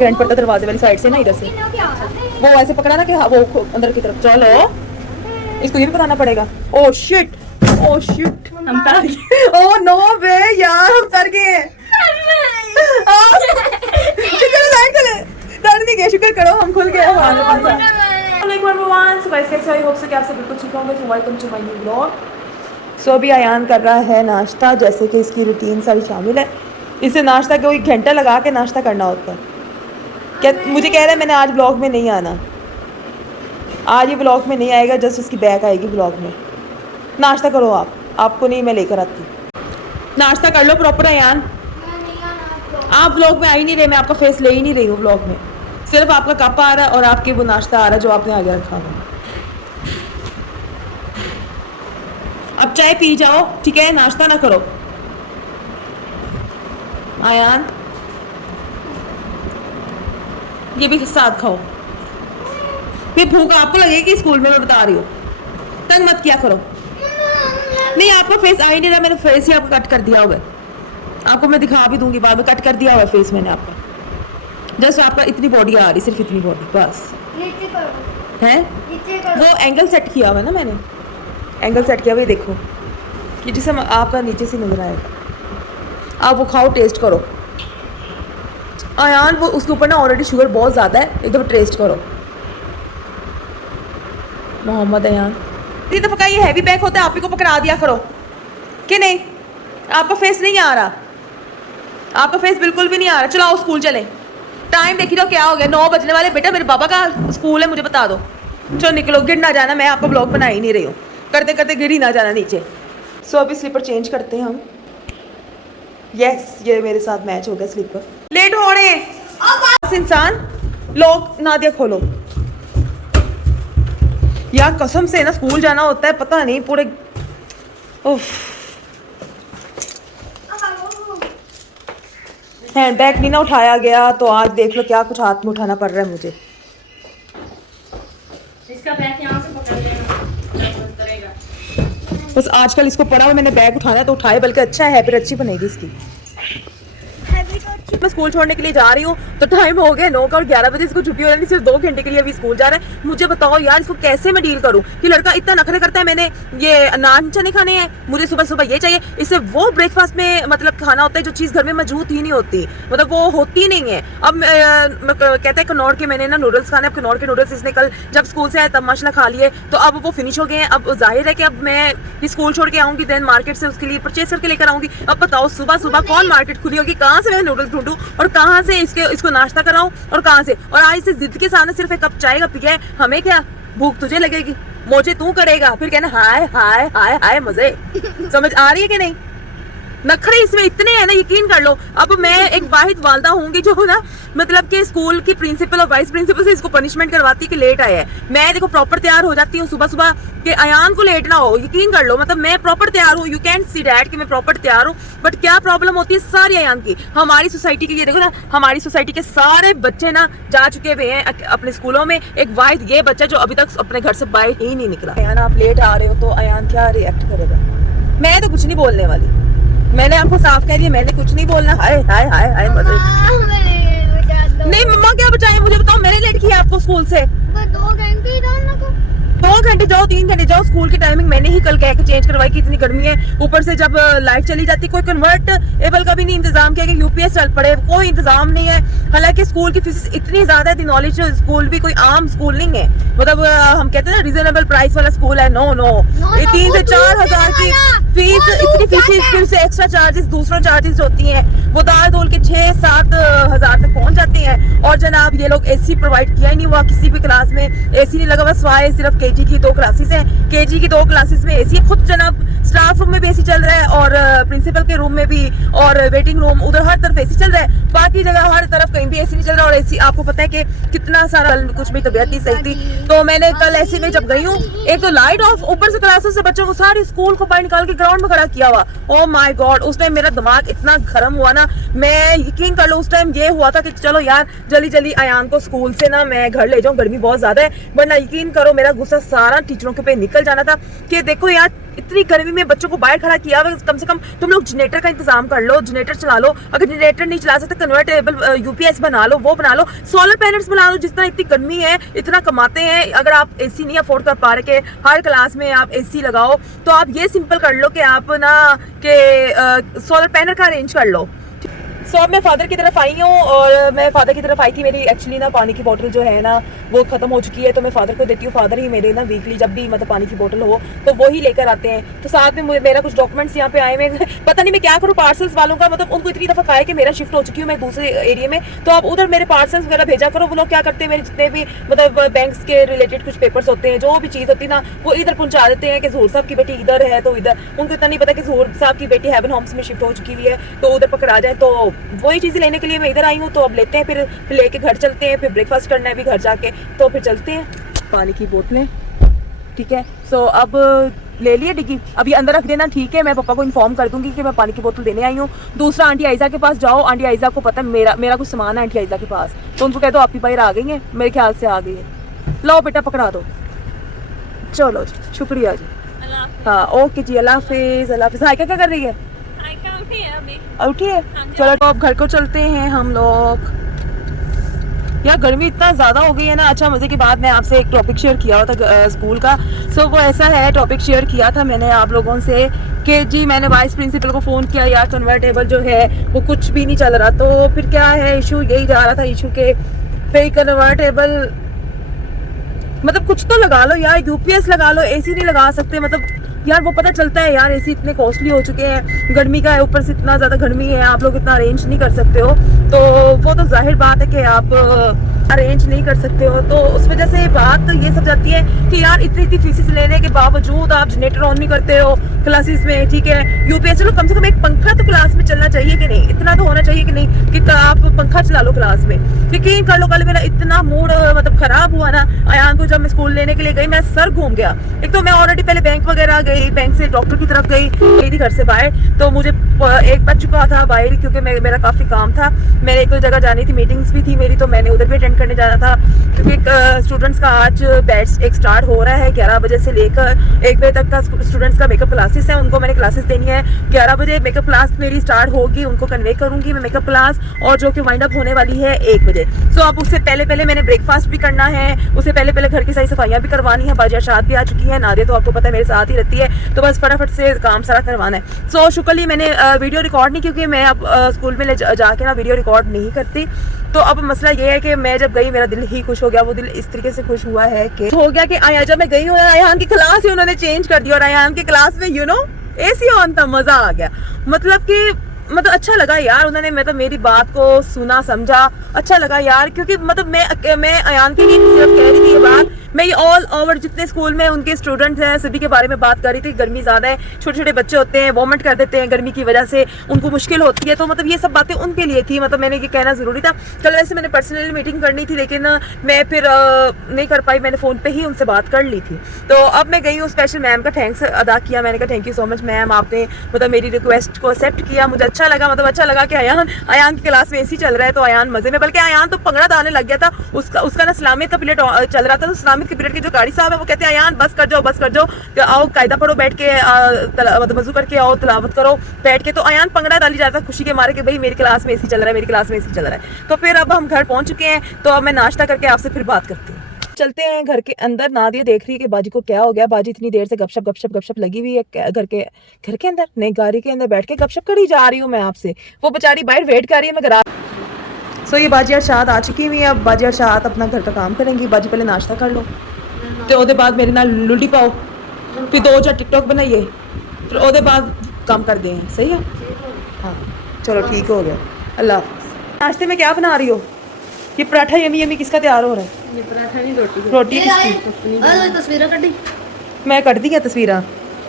Current पड़ता है दरवाजे वाली साइड से ना, इधर से वो ऐसे पकड़ा ना कि हाँ, वो अंदर की तरफ। चलो इसको ये भी बताना पड़ेगा। ओह शिट, ओह शिट, हम तर गए। ओह नो वे यार, हम तर गए। शुक्र लाइट चले, तर नहीं गए, शुक्र करो हम खुल गए हमारे पास। सो गाइस कैसे हो? आई होप सो कि आप सब बिल्कुल ठीक होंगे। So welcome to my new vlog. So अभी अयान कर रहा है नाश्ता, जैसे कि इसकी रूटीन सारी शामिल है। इसे नाश्ता कोई घंटा लगा के नाश्ता करना होता है। क्या मुझे कह रहा है मैंने आज व्लॉग में नहीं आना, आज ये व्लॉग में नहीं आएगा, जस्ट इसकी बैक आएगी व्लॉग में। नाश्ता करो आप, आपको नहीं मैं लेकर आती। नाश्ता कर लो प्रॉपर अयान। आप व्लॉग में आ ही नहीं रहे, मैं आपका फेस ले ही नहीं रही हूँ व्लॉग में। सिर्फ आपका कप आ रहा है और आपके वो नाश्ता आ रहा है जो आपने आगे रखा हुआ। अब चाय पी जाओ, ठीक है, नाश्ता ना करो। आयान ये भी साथ खाओ, फिर भूख आपको लगेगी स्कूल में, मैं बता रही हूँ। तंग मत किया करो। नहीं आपका फेस आ ही नहीं रहा, मैंने फेस ही आपका कट कर दिया हुआ है। आपको मैं दिखा भी दूंगी बाद में, कट कर दिया हुआ है फेस मैंने आपका। जस्ट आपका इतनी बॉडी आ रही, सिर्फ इतनी बॉडी बस है। वो एंगल सेट किया हुआ है ना मैंने, एंगल सेट किया हुआ, देखो कि जिसे आपका नीचे से नजर आएगा। आप वो खाओ, टेस्ट करो। आयान वो उसके ऊपर ना ऑलरेडी शुगर बहुत ज़्यादा है, एक दफ़ा टेस्ट करो। मोहम्मद अयान इतनी दफ़ा का ये हैवी बैग होता है, आप ही को पकड़ा दिया करो कि नहीं। आपका फेस नहीं आ रहा, आपका फेस बिल्कुल भी नहीं आ रहा। चलाओ स्कूल चले। टाइम देखी लो क्या हो गया, 9 बजने वाले। बेटा मेरे पापा का स्कूल है, मुझे बता दो। चलो निकलो, गिर ना जाना, मैं आपका ब्लॉग बना ही नहीं रही हूँ। करते करते गिर ही ना जाना नीचे। सो अभी स्लीपर चेंज करते हैं हम। यस ये मेरे साथ मैच हो गया स्लीपर। लेट हो रहे हैं इंसान। लोग नादिया खोलो यार, कसम से ना स्कूल जाना होता है, पता नहीं पूरे हैंड बैग नहीं ना उठाया गया, तो आज देख लो क्या कुछ हाथ में उठाना पड़ रहा है मुझे। इसका बैग यहाँ से पकड़ लेना करेगा। बस आजकल इसको पड़ा हुआ, मैंने बैग उठाना है तो उठाए, बल्कि अच्छा है, हैबिट अच्छी बनेगी इसकी। मैं स्कूल छोड़ने के लिए जा रही हूँ तो टाइम हो गया 9 का और 11 बजे इसको छुट्टी हो रही है। सिर्फ 2 घंटे के लिए अभी स्कूल जा रहा है। मुझे बताओ यार इसको कैसे मैं डील करूँ कि लड़का इतना नखरे करता है। मैंने ये नान चने खाने हैं, मुझे सुबह सुबह ये चाहिए। इससे वो ब्रेकफास्ट में मतलब खाना होता है जो चीज़ घर में मौजूद ही नहीं होती, मतलब वो होती नहीं है। अब कहता है कनौर के मैंने ना नूडल्स खाने, अब कनौर के नूडल्स इसने कल जब स्कूल से आया तब माशाल्लाह खा लिए, तो अब वो फिनिश हो गए हैं। अब जाहिर है कि अब मैं स्कूल छोड़ के आऊँगी, देन मार्केट से उसके लिए परचेज करके लेकर आऊँगी। अब बताओ सुबह सुबह कौन मार्केट खुली होगी, कहाँ से मैं नूडल्स ढूंढूं और कहाँ से इसको नाश्ता कराऊं और कहाँ से। और आज से जिद के सामने सिर्फ एक कप चाय का पिया है, हमें क्या भूख तुझे लगेगी, मोजे तू करेगा, फिर कहना हाय हाय हाय हाय मजे। समझ आ रही है कि नहीं? नखरे इसमें इतने हैं ना, यकीन कर लो। अब मैं एक वाहिद वालदा होंगी जो ना मतलब कि स्कूल की प्रिंसिपल और वाइस प्रिंसिपल से इसको पनिशमेंट करवाती कि लेट आया है। मैं देखो प्रॉपर तैयार हो जाती हूँ सुबह सुबह कि अयान को लेट ना हो, यकीन कर लो। मतलब मैं प्रॉपर तैयार हूँ, यू कैन सी डैट कि मैं प्रॉपर तैयार हूँ। बट क्या प्रॉब्लम होती है सारी अयान की, हमारी सोसाइटी की। ये देखो ना, हमारी सोसाइटी के सारे बच्चे ना जा चुके हुए हैं अपने स्कूलों में। एक वाहिद ये बच्चा जो अभी तक अपने घर से बाहर ही नहीं निकला। अयान आप लेट आ रहे हो तो अयान क्या रिएक्ट करेगा? मैं तो कुछ नहीं बोलने वाली, मैंने आपको साफ कह दिया, मैंने कुछ नहीं बोलना। हाय हाय हाय हाय मजे। नहीं मम्मा क्या बचाए मुझे बताओ, मैंने लेट किया आपको स्कूल से? 2 घंटे 2 घंटे जाओ 3 घंटे जाओ। स्कूल की टाइमिंग मैंने ही कल कह के चेंज करवाई कि इतनी गर्मी है, ऊपर से जब लाइट चली जाती, कोई कन्वर्टेबल का भी नहीं इंतजाम किया कि यूपीएस चल पड़े, कोई इंतजाम नहीं है। हालांकि स्कूल की फीस इतनी ज्यादा है, नॉलेज स्कूल भी कोई आम स्कूल नहीं है, मतलब हम कहते हैं ना रिजनेबल प्राइस वाला स्कूल है। नो नो, ये 3 से 4 हजार की फीस, इतनी फीस, फिर से एक्स्ट्रा चार्जेस, दूसरों चार्जेस होती हैं, वो दाल धोल के 6-7 हजार तक पहुंच जाते हैं। और जनाब ये लोग एसी प्रोवाइड किया ही नहीं हुआ, किसी भी क्लास में एसी नहीं लगा हुआ, सिवाय सिर्फ केजी की 2 क्लासेस हैं। केजी की 2 क्लासेस में एसी है, खुद जनाब स्टाफ रूम में भी एसी चल रहा है और प्रिंसिपल के रूम में भी और वेटिंग रूम, उधर हर तरफ एसी चल रहा है। बाकी जगह हर तरफ कहीं भी एसी नहीं चल रहा। और एसी आपको पता है कि कितना सारा, कुछ भी तबीयत नहीं सही थी तो मैंने कल एसी में जब गई हूँ, एक तो लाइट ऑफ, ऊपर से क्लासेस से बच्चों को सारी स्कूल को बाहर निकाल के ग्राउंड में खड़ा किया हुआ। ओह माय गॉड, उस टाइम मेरा दिमाग इतना गर्म हुआ ना, मैं यकीन कर लो उस टाइम ये हुआ था कि चलो यार जल्दी जल्दी अयान को स्कूल से ना मैं घर ले जाऊं, गर्मी बहुत ज्यादा है। वरना यकीन करो मेरा गुस्सा सारा टीचरों के पे निकल जाना था कि देखो यार इतनी गर्मी में बच्चों को बाहर खड़ा किया हुआ, कम से कम तुम लोग जनरेटर का इंतजाम कर लो, जनरेटर चला लो। अगर जनरेटर नहीं चला सकते कन्वर्टेबल यूपीएस बना लो, वो बना लो, सोलर पैनल्स बना लो। जितना इतनी गर्मी है इतना कमाते हैं, अगर आप एसी नहीं अफोर्ड कर पा रहे कि हर क्लास में आप एसी लगाओ, तो आप ये सिंपल कर लो कि आप ना कि सोलर पैनल का अरेंज कर लो। सो अब मैं फादर की तरफ आई हूँ, और मैं फादर की तरफ आई थी। मेरी एक्चुअली ना पानी की बोतल जो है ना वो ख़त्म हो चुकी है, तो मैं फादर को देती हूँ। फादर ही मेरे ना वीकली जब भी मतलब पानी की बोतल हो तो वो ही लेकर आते हैं। तो साथ में मेरा कुछ डॉक्यूमेंट्स यहाँ पे आए हुए पता नहीं मैं क्या करूँ पार्सल्स वालों का, मतलब उनको इतनी दफ़ा कहा है कि मेरा शिफ्ट हो चुकी हूँ मैं दूसरे एरिया में, तो आप उधर मेरे पार्सल्स वगैरह भेजा करो। वो लोग क्या करते हैं, मेरे जितने भी मतलब बैंक्स के रिलेटेड कुछ पेपर्स होते हैं, जो भी चीज़ होती है ना, वो इधर पहुँचा देते हैं कि ज़हूर साहब की बेटी इधर है, तो इधर उनको इतना नहीं पता कि ज़हूर साहब की बेटी हेवन होम्स में शिफ्ट हो चुकी हुई है, तो उधर पकड़ा जाए। तो वही चीज़ें लेने के लिए मैं इधर आई हूँ। तो अब लेते हैं, फिर लेके घर चलते हैं, फिर ब्रेकफास्ट करना है भी घर जाके, तो फिर चलते हैं। पानी की बोतलें ठीक है। सो अब ले लिए डिग्गी, अभी अंदर रख देना, ठीक है। मैं पापा को इन्फॉर्म कर दूंगी कि मैं पानी की बोतल देने आई हूँ। दूसरा, आंटी आयजा के पास जाओ, आंटी आयजा को पता है मेरा कुछ सामान है आंटी आयजा के पास, तो उनको कह दो आपकी बाहर आ गई है, मेरे ख्याल से आ गई है। लो बेटा पकड़ा दो, चलो जी, शुक्रिया जी। हाँ ओके जी, अल्लाह हाफिज़। अल्लाह हाफिज़। हाइका क्या कर रही है? उठी है अभी। उठी है, चलो तो अब घर को चलते हैं हम लोग। यार गर्मी इतना ज़्यादा हो गई है ना। अच्छा, मज़े की बात, मैं आपसे एक टॉपिक शेयर किया हुआ था स्कूल का। सो वो ऐसा है, टॉपिक शेयर किया था मैंने आप लोगों से कि जी मैंने वाइस प्रिंसिपल को फ़ोन किया, यार कन्वर्टेबल जो है वो कुछ भी नहीं चल रहा। तो फिर क्या है, इशू यही जा रहा था, इशू के भाई कन्वर्टेबल मतलब कुछ तो लगा लो यार, यूपीएस लगा लो, एसी नहीं लगा सकते। मतलब यार वो पता चलता है यार एसी इतने कॉस्टली हो चुके हैं, गर्मी का है, ऊपर से इतना ज़्यादा गर्मी है, आप लोग इतना अरेंज नहीं कर सकते हो। तो वो तो जाहिर बात है कि आप अरेंज नहीं कर सकते हो। तो उस वजह से बात तो ये सब जाती है कि यार इतनी फीसिस लेने के बावजूद आप जनरेटर ऑन नहीं करते हो क्लासेस में, ठीक है। यूपीएस चलो कम से कम एक पंखा तो क्लास में चलना चाहिए कि नहीं, इतना तो होना चाहिए कि नहीं कि आप पंखा चला लो क्लास में। यकीन कर लो कल मेरा इतना मूड मतलब खराब हुआ ना, अयान को जब मैं स्कूल लेने के लिए गई, मेरा सर घूम गया। एक तो मैं ऑलरेडी पहले बैंक वगैरह गई, बैंक से डॉक्टर की तरफ गई थी घर से बाहर, तो मुझे एक बज चुका था बाहर, क्योंकि मेरा काफ़ी काम था। मैंने एक दो जगह जानी थी, मीटिंग्स भी थी मेरी, तो मैंने उधर भी अटेंड करने जाना था। क्योंकि स्टूडेंट्स का आज बैच एक स्टार्ट हो रहा है 11 बजे से लेकर 1 बजे तक का स्टूडेंट्स का मेकअप क्लासेस है, उनको मैंने क्लासेस देनी है। 11 बजे मेकअप क्लास मेरी स्टार्ट होगी, उनको कन्वे करूंगी मैं मेकअप क्लास, और जो कि वाइंड अप होने वाली है 1 बजे। सो अब उससे पहले मैंने ब्रेकफास्ट भी करना है, उससे पहले घर की सारी सफाइयाँ भी करवानी है। बाजी अरशाद भी आ चुकी है, नादिया तो आपको पता है मेरे साथ ही रहती है, तो बस फटाफट से काम सारा करवाना है। सो शुक्ली मैंने वीडियो रिकॉर्ड नहीं, क्योंकि मैं अब स्कूल में जाके ना वीडियो रिकॉर्ड नहीं करती। तो अब मसला ये है कि मैं जब गई मेरा दिल ही खुश हो गया। वो दिल इस तरीके से खुश हुआ है कि हो गया कि आया जब मैं गई हूँ, अयान की क्लास ही उन्होंने चेंज कर दी, और अयान की क्लास में एसी ऑन था, मजा आ गया। मतलब अच्छा लगा यार, उन्होंने मतलब मेरी बात को सुना समझा, अच्छा लगा यार। क्योंकि मतलब मैं अयान के लिए सिर्फ कह रही थी ये बात, मैं ये ऑल ओवर जितने स्कूल में उनके स्टूडेंट्स हैं सभी के बारे में बात कर रही थी। गर्मी ज़्यादा है, छोटे छोटे बच्चे होते हैं, वॉमिट कर देते हैं गर्मी की वजह से, उनको मुश्किल होती है। तो मतलब ये सब बातें उनके लिए थी, मतलब मैंने ये कहना ज़रूरी था। चलो वैसे मैंने पर्सनली मीटिंग करनी थी, लेकिन मैं फिर नहीं कर पाई, मैंने फ़ोन पर ही उनसे बात कर ली थी। तो अब मैं गई हूँ, स्पेशल मैम का थैंक्स अदा किया, मैंने कहा thank you so much ma'am, आपने मतलब मेरी रिक्वेस्ट को एक्सेप्ट किया। मुझे अच्छा लगा, मतलब अच्छा लगा कि अयान की क्लास में एसी चल रहा है, तो अयान मजे में, बल्कि अयान तो पंगड़ा दाने लग गया था। उसका ना इस्लामिक का पीरियड चल रहा था, तो इस्लामिक के पीरियड के जो गाड़ी साहब है वो कहते हैं अयान बस कर जाओ, तो आओ कायदा पढ़ो, बैठ के मतलब वजू करके आओ, तिलावत करो बैठ के। तो अयान पंगड़ा डाली जाता है खुशी के मारे कि भाई मेरी क्लास में एसी चल रहा है, मेरी क्लास में एसी चल रहा है। तो फिर अब हम घर पहुंच चुके हैं, तो अब मैं नाश्ता करके आपसे फिर बात करती हूँ। चलते हैं घर के अंदर। नादिया देख रही है कि बाजी को क्या हो गया, बाजी इतनी देर से गपशप लगी हुई है घर के अंदर, नहीं गाड़ी के अंदर बैठ के गपशप करी जा रही हूँ मैं आपसे। वो बेचारी बाहर वेट कर रही है, मैं घर। सो ये बाजी अरशाद आ चुकी हुई है, अब बाजी अरशाद अपना घर का काम करेंगी। बाजी पहले नाश्ता कर लो, तो ਉਹਦੇ बाद मेरे नाल लुडी पाओ, फिर 2-4 टिकटॉक बनाइए, फिर ਉਹਦੇ बाद काम कर दें। सही है, हाँ चलो ठीक हो गया, अल्लाह। नाश्ते में क्या बना रही हो? ये पराठा यमी यमी किसका तैयार हो रहा है? ये पराठा नहीं, रोटी किसकी? तस्वीरें कटी, मैं कर दी है तस्वीरें।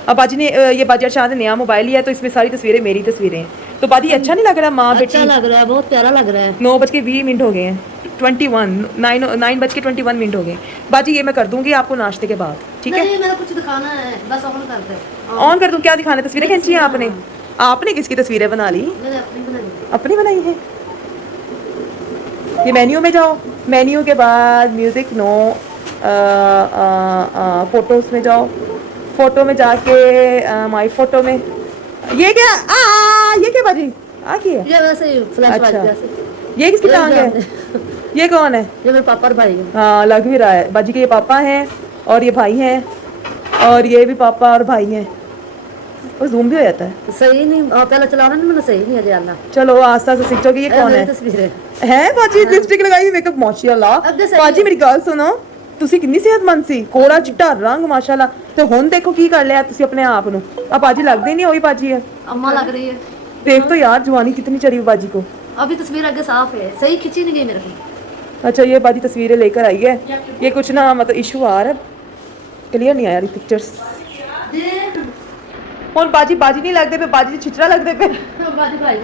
अब बाजी ने ये बाजी अरशाद ने नया मोबाइल लिया, तो इसमें सारी तस्वीरें मेरी तस्वीरें हैं। तो बाजी अच्छा नहीं लग रहा माँ बेटी? अच्छा लग रहा है, बहुत प्यारा लग रहा है। 9:20 हो गए हैं, 9:21 हो गए। बाजी ये मैं कर दूंगी आपको नाश्ते के बाद, ठीक है? नहीं, मेरा कुछ दिखाना है, बस ऑन कर दे। ऑन कर दूं? क्या दिखाने? तस्वीरें खींची हैं आपने? आपने किसकी तस्वीरें बना ली? मैंने अपनी बनाई। अपनी बनाई है। ये मेन्यू में जाओ, मेन्यू के बाद म्यूजिक नो, फोटोज में जाओ, फोटो में जाके माई फोटो में ये क्या ये क्या बाजी की है? ये वैसे ही फ्लैश अच्छा। वाइट जैसे। ये किसकी ये टांग है? जान- ये कौन है? ये मेरे पापा और भाई है। हाँ लग भी रहा है। बाजी के ये पापा हैं और ये भाई हैं और ये भी पापा और भाई हैं। और जूम भी हो जाता है। सही नहीं पहले चलाना नहीं मैंने सही नहीं है जाना। चलो आस्ता आस्ता सीख जाओगे। ये कौन है? तस्वीरें है बाजी लिपस्टिक लगाई हुई मेकअप माशाल्लाह। अब तो सही बाजी है। मेरी गल सुनो ਤੁਸੀਂ ਕਿੰਨੀ ਸਿਹਤਮੰਦ ਸੀ ਕੋੜਾ ਚਿੱਟਾ ਰੰਗ ਮਾਸ਼ਾਅੱਲਾ ਤੇ ਹੁਣ ਦੇਖੋ ਕੀ ਕਰ ਲਿਆ ਤੁਸੀਂ ਆਪਣੇ ਆਪ ਨੂੰ ਆ ਬਾਜੀ ਲੱਗਦੀ ਨਹੀਂ ਹੋਈ ਬਾਜੀ ਹੈ अम्मा लग रही है। देख तो यार जवानी कितनी चढ़ी हुई बाजी को। अभी तस्वीर आगे साफ है सही खींची नहीं गई मेरे को। अच्छा ये बाजी तस्वीरें लेकर आई है। ये कुछ ना मतलब इशू आ रहा है क्लियर नहीं आया पिक्चर्स। ਹੁਣ ਬਾਜੀ ਨਹੀਂ ਲੱਗਦੇ ਪਏ ਬਾਜੀ ਛਿਚਰਾ ਲੱਗਦੇ ਪਏ बाजी भाई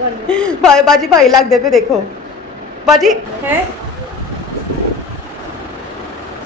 भाई ਬਾਜੀ ਲੱਗਦੇ ਪਏ देखो बाजी है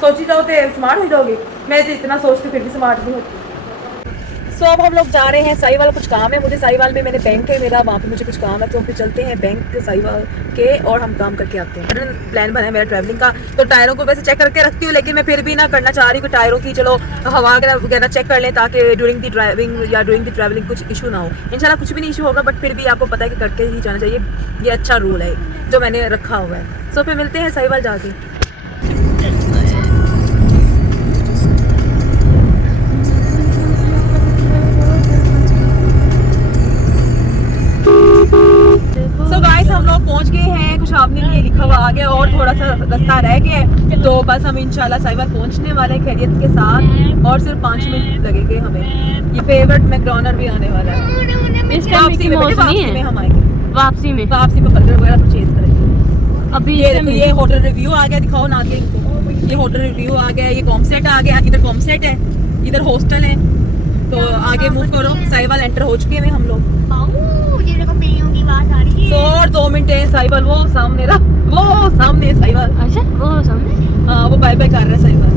सोची जाओ तो स्मार्ट हो जाओगी। मैं तो इतना सोचती फिर भी स्मार्ट नहीं होती। सो अब हम लोग जा रहे हैं साहिवाल। कुछ काम है मुझे साहिवाल में। मैंने बैंक है मेरा वहाँ पे मुझे कुछ काम है तो फिर चलते हैं बैंक साहिवाल के और हम काम करके आते हैं। प्लान बना है मेरा ट्रैवलिंग का तो टायरों को वैसे चेक करके रखती हूँ लेकिन मैं फिर भी ना करना चाह रही हूँ टायरों की चलो हवा वगैरह चेक कर लें ताकि ड्यूरिंग दी ड्राइविंग या ड्यूरिंग दी ट्रैवलिंग कुछ इशू ना हो। इंशाल्लाह कुछ भी नहीं इशू होगा बट फिर भी आपको पता है कि करके ही जाना चाहिए। ये अच्छा रूल है जो मैंने रखा हुआ है। सो फिर मिलते हैं साहिवाल जाके। So guys हम लोग पहुंच गए हैं। कुछ आपने ये लिखा हुआ आ गया और थोड़ा सा रास्ता रह गया है तो बस हम इंशाल्लाह साहिवाल पहुंचने वाले हैं खैरियत के साथ और सिर्फ 5 मिनट लगेंगे हमें। ये फेवरेट मैकडॉनल्ड भी आने वाला है। इस टाइम मिकी माउस नहीं में है हम आएंगे वापसी में। वापसी में बर्गर वगैरह परचेज करेंगे। अभी ये देखो ये होटल रिव्यू आ गया दिखाओ ना के इनको। ये होटल रिव्यू आ गया। ये कॉमसेट आ गया। इधर कॉमसेट है इधर हॉस्टल है तो आगे मूव करो। साहिवाल एंटर हो चुके हैं हम लोग। ये देखो पेड़ों की बात आ रही तो और 2 मिनट है साहिवाल वो सामने है साहिवाल। अच्छा वो सामने हाँ वो बाय बाय कर रहा है साहिवाल।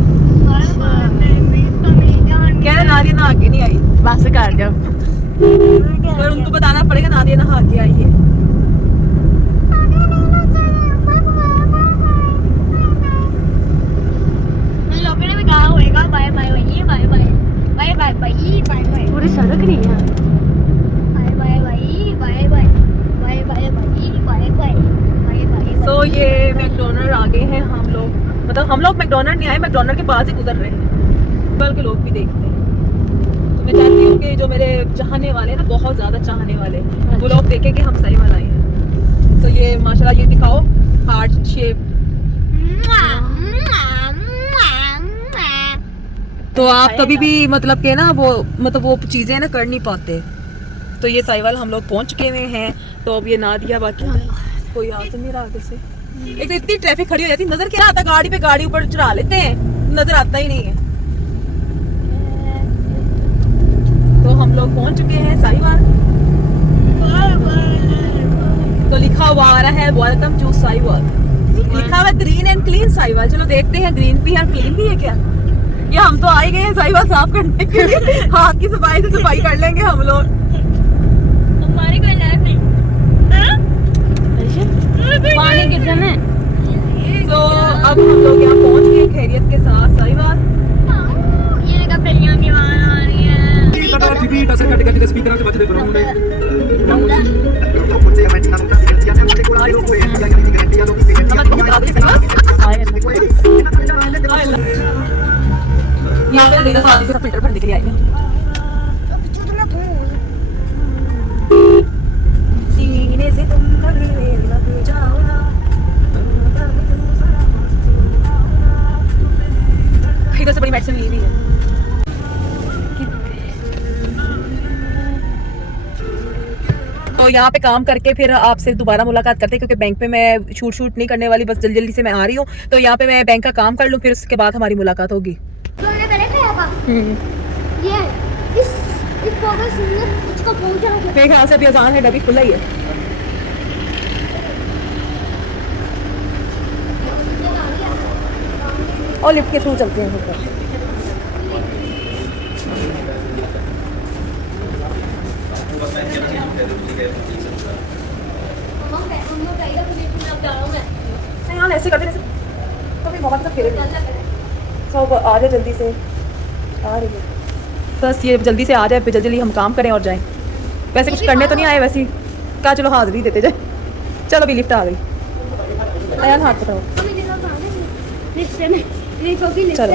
कह रहे नादिया नहा के नहीं आई बस कर जाओ। पर उनको बताना पड़ेगा नादिया नहा के आई है। लोगों ने भी कहा होगा बाय बाय भाई बाय बाय बाय बाय भाई बाय बाय पूरी सड़क नहीं है बाय बाय भाई बाय बाय बाय बाय भाई बाय बाय बाय बाय। तो ये मैकडॉनल्ड आ गए हैं हम लोग। मतलब हम लोग मैकडॉनल्ड नहीं आए मैकडॉनल्ड के पास ही गुजर रहे हैं। बल्कि लोग भी देखते हैं तो मैं चाहती हूँ कि जो मेरे चाहने वाले हैं ना बहुत ज़्यादा चाहने वाले वो लोग देखें कि हम साहिवाल आए हैं। तो ये माशाल्लाह ये दिखाओ हार्ट शेप। तो आप कभी भी मतलब के ना वो चीज़ें ना कर नहीं पाते। तो ये साहिवाल हम लोग पहुँच चुके हुए हैं। तो अब ये नादिया बाकी कोई आ तो नहीं रहा आगे से। एक तो इतनी ट्रैफिक खड़ी हो जाती नजर क्या आता गाड़ी पे गाड़ी ऊपर चढ़ा लेते हैं नजर आता ही नहीं है। तो हम लोग पहुंच चुके हैं साहिवाल। तो लिखा हुआ आ रहा है वेलकम टू साहिवाल। लिखा हुआ ग्रीन एंड क्लीन साहिवाल। चलो देखते हैं ग्रीन भी है क्लीन भी है क्या। ये हम तो आए गए हैं साहिवाल साफ करने के लिए। हाथ की सफाई से सफाई कर लेंगे हम लोग। हमारी कोई लाइफ नहीं पानी गिर जाना है। तो अब हम लोग यहाँ पहुंच गए खैरियत के साथ साहिवाल। ये देखो पेड़ियों की आवाज आ रही है। स्पीकर बजते यहाँ पे शादी से फिल्टर भरने के लिए आई हैं। सीने से तुम कभी मेरे लग जाओ ना। इधर से बड़ी मेडिसिन ली हुई है। तो यहाँ पे काम करके फिर आपसे दोबारा मुलाकात करते हैं क्योंकि बैंक पे मैं शूट नहीं करने वाली बस जल्दी जल्दी से मैं आ रही हूँ। तो यहाँ पे मैं बैंक का काम कर लूँ फिर उसके बाद हमारी मुलाकात होगी। तुमने पहले खाया था ये इस पौधे से इसको पहुंचा है। मेरे ख्याल से अभी अजान है अभी खुला ही है। और लिफ्ट के थ्रू चलते हैं ऊपर। नहीं हाँ ऐसे करते कभी मम्मा के साथ खेले सब आ जाए जल्दी से आ रही है। बस ये जल्दी से आ जाए, फिर जल्दी जल्दी हम काम करें और जाएं। वैसे कुछ करने तो नहीं आए, वैसे ही क्या, चलो हाजिरी देते जाए। चलो अभी लिफ्ट आ गई। अयान हाथ पकड़ो, चलो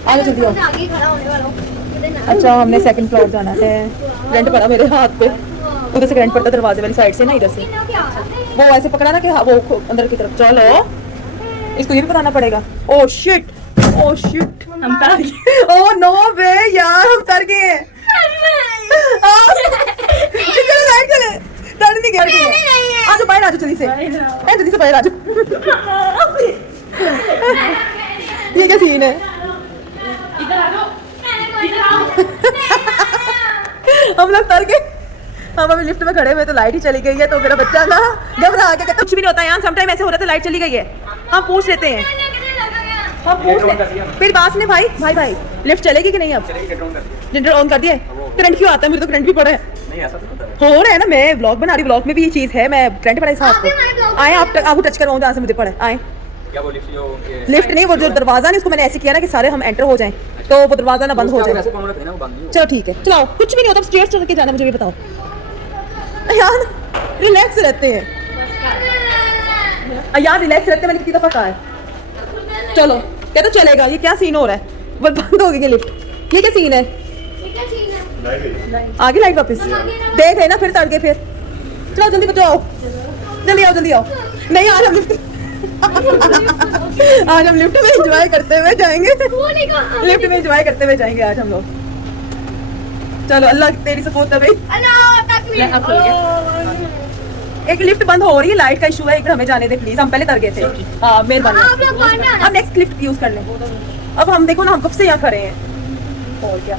आ जाओ जल्दी आओ। आगे खड़ा होने वाला हूँ। अच्छा हमने सेकंड फ्लोर जाना है, करंट पड़ा मेरे हाथ पे, उधर से करंट पड़ता दरवाजे वाली साइड से ना, इधर से वो ऐसे पकड़ा ना कि वो अंदर की तरफ। चलो इसको ये भी बताना पड़ेगा। ओह शिट, ओह शिट, हम तर गए। ओह नो वे यार, हम तर गए हैं। चलो लाइट चले, तर नहीं गया। आ जाओ बाहर, आ जाओ जल्दी से, जल्दी से बाहर आ जाओ। ये क्या सीन है? हम लोग तर गए। हम अभी लिफ्ट में खड़े हुए तो लाइट ही चली गई है, तो मेरा बच्चा ना घबरा के कहता कुछ भी नहीं होता यार, समटाइम ऐसे हो रहा था लाइट चली गई है, हम पूछ लेते हैं, हम पूछ लेते हैं। फिर बात ने भाई भाई भाई लिफ्ट चलेगी कि नहीं? अब जनरेटर ऑन कर दिया है? करंट क्यों आता है? मुझे तो करंट भी पड़ा है। नहीं ऐसा तो होता है। हो रहा है ना, मैं व्लॉग बना रही, व्लॉग में भी ये चीज है, मैं करंट पड़ा इस हाथ को। आए आप, आपको टच करो जहाँ से मुझे पड़ा है। आए क्या वो लिफ्ट जो लिफ्ट नहीं, वो जो दरवाजा नहीं, उसको मैंने ऐसे किया ना कि सारे हम एंटर हो जाएं, तो वो दरवाजा ना बंद हो जाए। वैसे कॉमन है ना, वो बंद नहीं होता। चलो ठीक है, चलाओ, कुछ भी नहीं होता, स्ट्रेट चल के जाना, मुझे भी बताओ यार। रिलैक्स रहते हैं यार, रिलैक्स रहते हैं, मैंने कितनी दफा कहा है। चलो क्या तो चलेगा। ये क्या सीन हो रहा है? वो बंद हो गई लिफ्ट, ये क्या सीन है? आगे लाइट वापस देख रहे ना, फिर तड़के फिर। चलो जल्दी बचाओ, जल्दी आओ जल्दी आओ। नहीं आज हम लिफ्ट आज हम लिफ्ट में एंजॉय करते हुए जाएंगे, लिफ्ट में एंजॉय करते हुए जाएंगे आज हम लोग। चलो अल्लाह तेरी सपोर्ट है भाई। एक लिफ्ट बंद हो रही है, लाइट का इशू है, एक हमें जाने दे प्लीज, हम पहले तर गए थे। हाँ मेहरबानी, अब नेक्स्ट लिफ्ट यूज कर लें। अब हम देखो ना, हम कब से यहाँ खड़े हैं, और क्या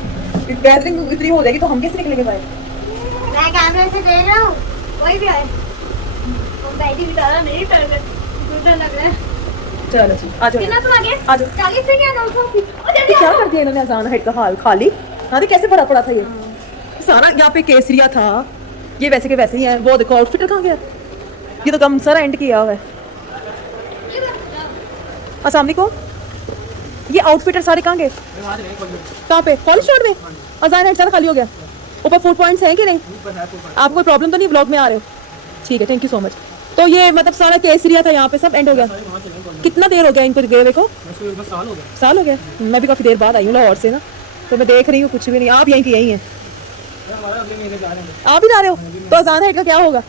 गैदरिंग इतनी हो जाएगी तो हम कैसे निकलेंगे भाई? मैं कैमरे से देख रहा हूँ, कोई भी आए वो बैठी बिताना नहीं कर रहे, डर लग रहा है। चलो जी आ जाओ, कितना तुम आगे? आ जाओ। 40 से क्या 900? ओ जल्दी ये क्या कर दिया इन्होंने? अजान हेड का हाल खाली, हाँ कैसे भरा पड़ा था ये सारा। यहाँ पे केसरिया था, ये वैसे के वैसे ही है। वो देखो आउटफिटर कहाँ गया? ये तो कम सारा एंड किया हुआ है। अस्सलाम वालेकुम, ये आउटफिटर सारे कहाँ गए? कहाँ पे? कॉलेज रोड में अजान हेड सारा खाली हो गया। ऊपर फूड पॉइंट्स हैं कि नहीं? आपको कोई प्रॉब्लम तो नहीं, ब्लॉग में आ रहे हो? ठीक है, थैंक यू सो मच। तो ये मतलब सारा केसरिया था, यहाँ पे सब एंड हो गया। कितना देर हो गया इनको गए? देखो साल हो गया। मैं भी काफ़ी देर बाद आई हूँ लाहौर से ना, तो मैं देख रही हूँ कुछ भी नहीं। आप यहीं की यहीं हैं? आप ही जा रहे हो? तो अजान हेड का क्या होगा?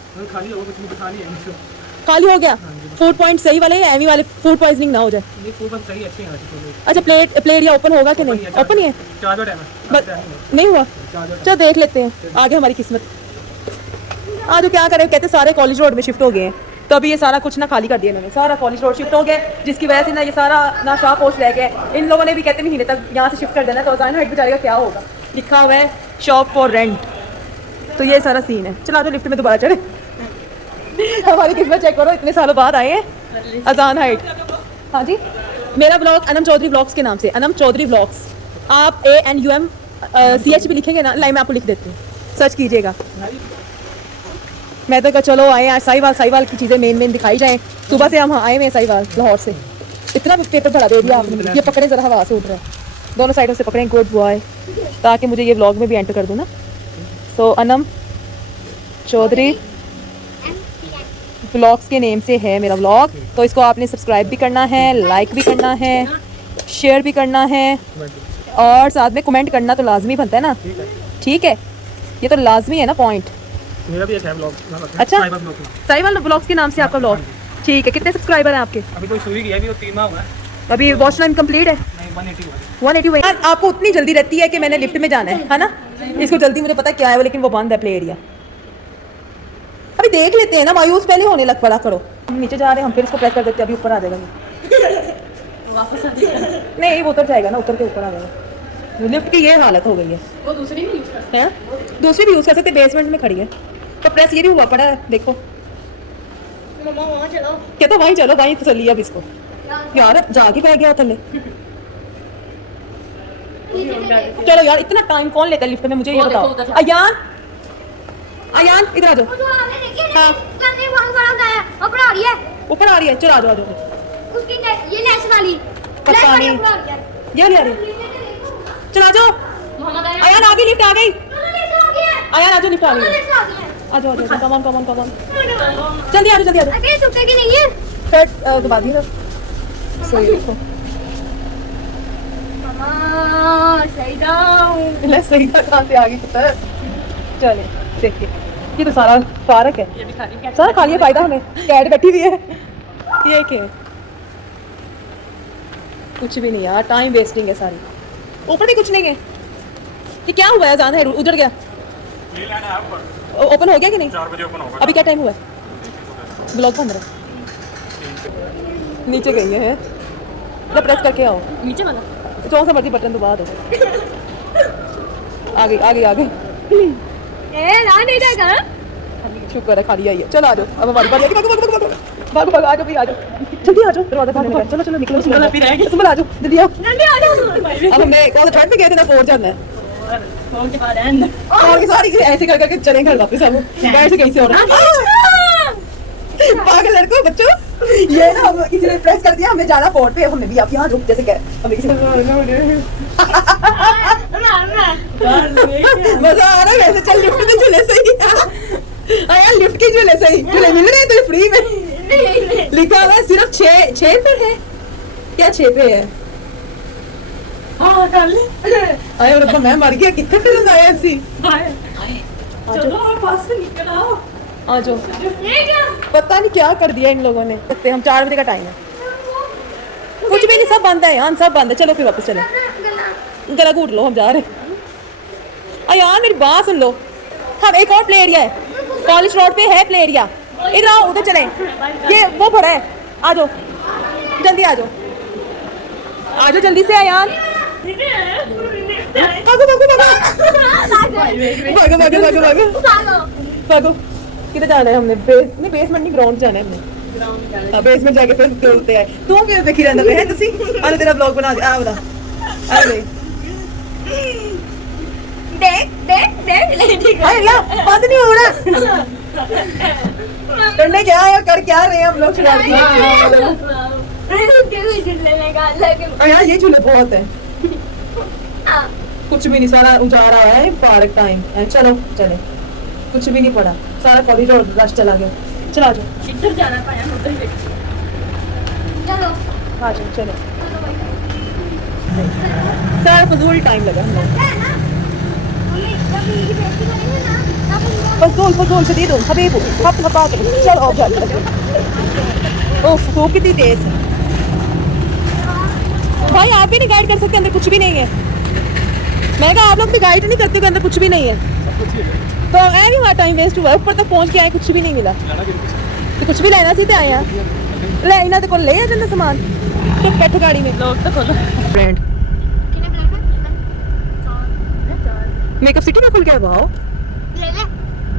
खाली हो गया। फूड पॉइंट सही वाले या एमी वाले, फूड पॉइजनिंग ना हो जाए। अच्छा प्लेट या ओपन होगा कि नहीं? ओपन ही है, नहीं हुआ। चलो देख लेते हैं, आगे हमारी किस्मत। आज क्या करें, कहते सारे कॉलेज रोड में शिफ्ट हो गए हैं, तो अभी ये सारा कुछ ना खाली कर दिया इन्होंने, सारा कॉलेज रोड शिफ्ट हो गया, जिसकी वजह से ना ये सारा ना शाह पोस्ट रह गया। इन लोगों ने भी कहते महीने तक यहाँ से शिफ्ट कर देना, तो अजान हेड बेचारे का क्या होगा? लिखा हुआ है शॉप फॉर रेंट, तो ये सारा सीन है। चला तो लिफ्ट में दोबारा चढ़े। हमारी किस्मत चेक करो, इतने सालों बाद आए हैं अजान हाइट। हाँ जी, मेरा ब्लॉग अनम चौधरी ब्लॉग्स के नाम से, अनम चौधरी ब्लॉग्स। आप ANUMCH भी लिखेंगे ना, लाइन में आपको लिख देते हैं, सर्च कीजिएगा। मैं तो कहा चलो आए आज साहिवाल की चीज़ें मेन दिखाई जाएँ। सुबह से हम आए हुए हैं साहिवाल लाहौर से। इतना पेपर भरा दे दिया आपने। ये पकड़े ज़रा, हवा से उठ रहा है, दोनों साइडों से पकड़ें, गुड बॉय, ताकि मुझे ये ब्लॉग में भी एंटर कर दूँ ना। सो अनम चौधरी ब्लॉग्स के नेम से है मेरा ब्लॉग, तो इसको आपने सब्सक्राइब भी करना है, लाइक भी करना है, शेयर भी करना है, और साथ में कमेंट करना तो लाजमी बनता है ना। ठीक है, ये तो लाजमी है ना पॉइंट। मेरा भी एक है ब्लॉग। अच्छा साहिवाल ब्लॉग्स के नाम से आपका ब्लॉग, ठीक है। कितने सब्सक्राइबर हैं आपके? अभी तो शुरू किया, अभी तो 3 माह हुआ है। अभी वॉच टाइम कंप्लीट है? नहीं 180 हुआ है। 180 हुआ है। आपको उतनी जल्दी रहती है कि मैंने लिफ्ट में जाना है ना? इसको जल्दी मुझे पता क्या है वो, लेकिन वो बंद है प्ले एरिया। अभी देख लेते हैं ना, मायूस पहले होने लग पड़ा करो। हम नीचे जा रहे हैं, हम फिर इसको प्रेस कर देते हैं, अभी ऊपर आ जाएगा वापस। नहीं वो उतर जाएगा ना, उतर के ऊपर आ जाएगा। लिफ्ट की ये हालत हो गई है। वो दूसरी भी यूज कर हैं? दूसरी भी यूज़ कर सकते, बेसमेंट में खड़ी है तो प्रेस ये भी हुआ पड़ा है, देखो। मम्मा वहाँ चलो। क्या तो वहीं चलो, वहीं तसल्ली अब इसको। यार जाके पै गया थल्ले। चलो यार, इतना टाइम कौन लेता है लिफ्ट में, मुझे ये बताओ। अयान इधर आ जाओ। वो जो आपने देखी है हाँ। करने बहुत बड़ा होता है, ऊपर आ रही है ऊपर आ रही है, चलो आ जाओ। उसकी ये लेस वाली पता नहीं। ऊपर आ रही है। ये वाली आ रही है, चलो आ जाओ। मोहम्मद आया अयान आगे लिफ्ट आ गई। लिफ्ट आ गया अयान आजो लिफ्ट आ गई। लिफ्ट आ गया आ जाओ कम ऑन जल्दी आ जाओ अभी सुटेगी नहीं है फिर दबा दी ना सही देखो मामा सही जाऊं ले सही था कहाँ से आ गई पुत्र। चले देखिए ये तो सारा पार्क है, ये भी खाली क्या सारा खाली है, फायदा हमें कैट बैठी हुई है। ये क्या है? कुछ भी नहीं यार, टाइम वेस्टिंग है सारी। ऊपर भी कुछ नहीं है। ये क्या हुआ है? जाना है उधर गया। ये लाना है ऊपर ओपन हो गया कि नहीं? 4 बजे ओपन होगा। अभी क्या टाइम हुआ है? ब्लॉग बंद रहा। नीचे गई है जब प्रेस करके आओ नीचे वाला जो सा मर्जी बटन दबा दो। आ गई आ गई आ गई। ए ना नहीं जाएगा शुक्र है खाली आई है। चलो आ जाओ अब हमारी बारी। भागो आ जाओ भी आ जाओ जल्दी आ जाओ दरवाजा खोलने लगा। चलो निकलो सुमन आ जाओ जल्दी आओ। जल्दी आ जाओ अब हमने कहा था पे गए थे ना 4 जाना है फोन के बाद एंड और ये सारी ऐसे कर करके चले घर वापस हम बैठ से कहीं से और पागल लड़कों बच्चों ये ना हम किसी ने प्रेस कर दिया हमने जाना 4 पे। हमने भी आप यहाँ रुक जैसे कह हमने किसी मजा आ रहा है वैसे। चल लिफ्ट के झूले सही यार लिफ्ट के झूले सही झूले मिल रहे हैं तो फ्री में लिखा हुआ है सिर्फ 6 पे है क्या 6 पे है। हां कर ले आए रब्बा मैं मर गया कितने फिर आया ऐसी। चलो और पास से निकल आओ आ जाओ। ये क्या पता नहीं क्या कर दिया इन लोगों ने। हम 4 बजे का टाइम है कुछ भी नहीं सब बंद है यार सब बंद है। चलो फिर वापस चले गला घूट लो हम जा रहे हैं। यार मेरी बात सुन लो हम एक और प्ले एरिया है कॉलेज रोड पे है प्ले एरिया इधर आओ उधर चले ये वो भरा है आ जाओ जल्दी आ जाओ जल्दी से यार भागो भागो किधर जाना है हमने बेसमेंट नहीं ग्राउंड जाना है हमने बेसमेंट जाके फिर खेलते हैं। तू क्यों देखी रहंदा है तुसी आने तेरा ब्लॉग बना दे आ बता आ दे देख अरे ला बंद नहीं हो रहा करने क्या है कर क्या रहे हैं हम लोग शरारती यार ये झूले बहुत है कुछ भी नहीं सारा उजाड़ा है पार्क टाइम है। चलो चले कुछ भी नहीं पड़ा सारा कॉलेज और रश चला गया। चलो आ जाओ इधर जाना पाया उधर ही चलो आ जाओ चलो सारा फजूल टाइम लगा हम लोग फजूल से दे दो हबीबू हप हपा के चलो आओ चलो ओह तो कितनी तेज है भाई आप भी नहीं गाइड कर सकते अंदर कुछ भी नहीं है। मैं कहा आप लोग भी गाइड नहीं करते अंदर कुछ भी नहीं है तो ऐ भी हमारा टाइम वेस्ट हुआ ऊपर तक पहुंच के आए कुछ भी नहीं मिला तो कुछ भी लेना सीधे आए हैं ले इना तो ले आ सामान तो बैठो गाड़ी में लोग तो खोलो फ्रेंड मेकअप सिटी में खुल गया वाओ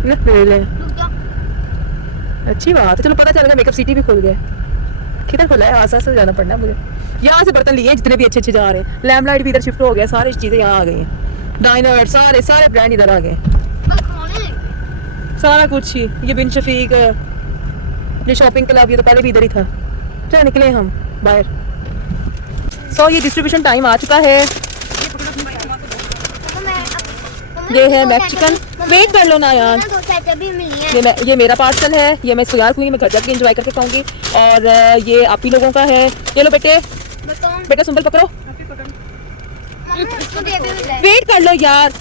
ले अच्छी बात है। चलो पता चलेगा मेकअप सिटी भी खुल गया किधर खुला है आस-पास से जाना पड़ना मुझे। यहाँ से बर्तन लिए जितने भी अच्छे जा रहे हैं लैम्पलाइट भी इधर शिफ्ट हो गया सारी चीज़ें यहाँ आ गई हैं डाइनर सारे ब्रांड इधर आ गए सारा कुछ ही। ये बिन शफीक ये शॉपिंग क्लब ये तो पहले भी इधर ही था। चलो निकले हम बाहर। सो ये डिस्ट्रीब्यूशन टाइम आ चुका है। ये है मैक्सिकन वेट कर लो ना यार ये मेरा पार्सल है ये मैं तैयार हुई मैं घर जाके एंजॉय करके खाऊंगी और ये आप ही लोगों का है। ये लो बेटे बेटा सुंबल पकड़ो वेट कर लो यार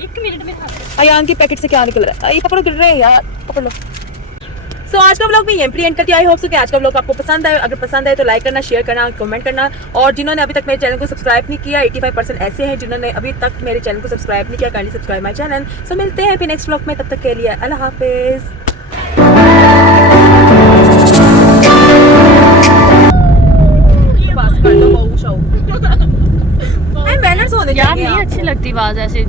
1 मिनट में अयान के पैकेट से क्या निकल रहा है ये पकड़ो गिर रहे हैं यार पकड़ लो। सो आज का व्लॉग भी यहीं पे एंड करती आई होप सो कि आज का व्लॉग आपको पसंद आए। अगर पसंद आए तो लाइक करना शेयर करना कमेंट करना और जिन्होंने अभी तक मेरे चैनल को सब्सक्राइब नहीं किया 85% ऐसे हैं जिन्होंने अभी तक मेरे चैनल को सब्सक्राइब नहीं किया काइंडली सब्सक्राइब माय चैनल। सो मिलते हैं फिर नेक्स्ट व्लॉग में तब तक के लिए अल्लाह हाफिज। यार नहीं अच्छी लगती आवाज ऐसे।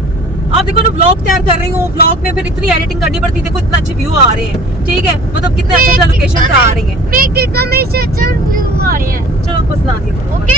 आप देखो ना व्लॉग तैयार कर रही हूँ व्लॉग में फिर इतनी एडिटिंग करनी पड़ती है। देखो इतना अच्छे व्यू आ रहे हैं ठीक है मतलब कितने अच्छे लोकेशन आ रही हैं। अच्छा व्यू आ रही है चलो बस ना दिया ओके